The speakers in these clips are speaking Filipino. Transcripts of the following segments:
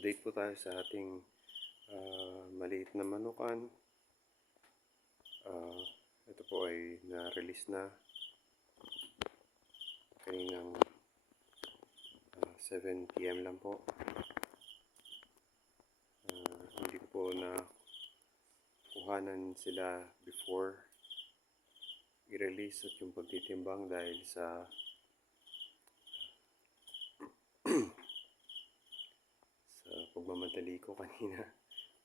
update po tayo sa ating ah, maliit na manukan. Ah, ito po ay na-release na kaninang ah, 7 p.m. lang po. Ah, hindi po na kuhanan sila before i-release at yung pagtitimbang dahil sa sa pagmamadali ko kanina.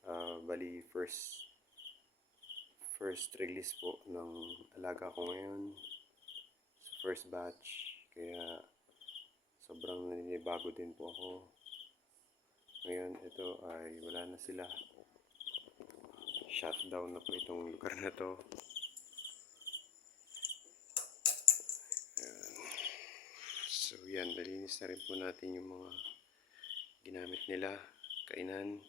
Ah, bali first first release po ng alaga ko ngayon sa first batch kaya sobrang naninibago din po ako ngayon ito ay wala na sila shutdown na po itong lugar na to Ayan. so yan nalinis na rin po natin yung mga ginamit nila kainan.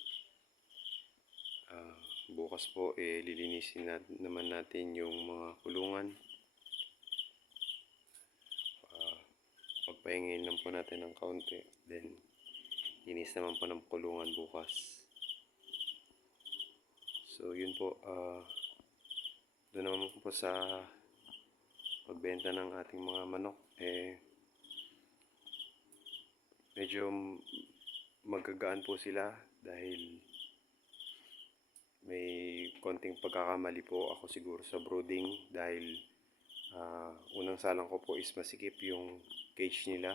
Ah, bukas po eh lilinisin nat- naman natin yung mga kulungan. Ah, pagpahingin lang po natin ng kaunti. Then linis naman po ng kulungan bukas. So yun po ah doon naman po sa pagbenta ng ating mga manok eh medyo magagaan po sila dahil may konting pagkakamali po ako siguro sa brooding dahil ah, unang salang ko po is masikip yung cage nila.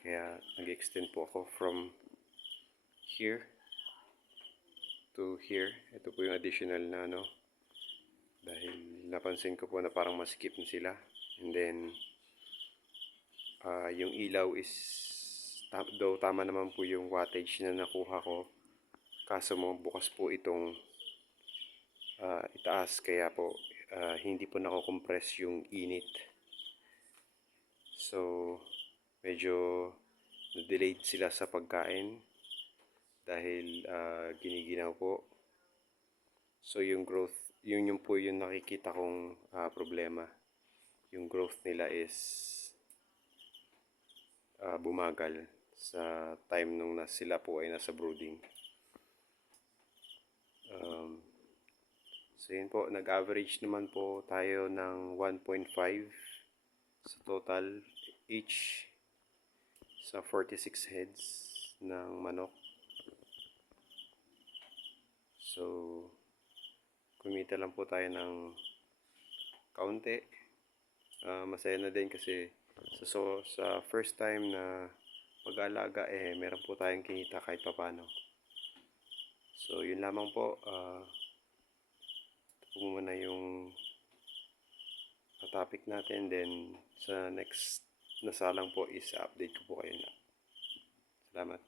Kaya nag-extend po ako from here to here. Ito po yung additional na ano dahil napansin ko po na parang masikip na sila. And then ah, yung ilaw is though tama naman po yung wattage na nakuha ko. Kaso mo bukas po itong ah, itaas. Kaya po ah, hindi po nako-compress yung init. So medyo na-delayed sila sa pagkain dahil ah, giniginaw po. So yung growth yun yung po yung nakikita kong ah, problema. Yung growth nila is ah, bumagal sa time nung na sila po ay nasa brooding Um, so yun po, nag-average naman po tayo ng 1.5 sa total each sa 46 heads ng manok. So, kumita lang po tayo ng kaunti. Ah, masaya na din kasi sa, so, sa first time na pag-aalaga eh meron po tayong kinita kahit papano. So, yun lamang po. ah ito muna yung topic natin. Then, sa next na salang po is update ko po kayo na. Salamat.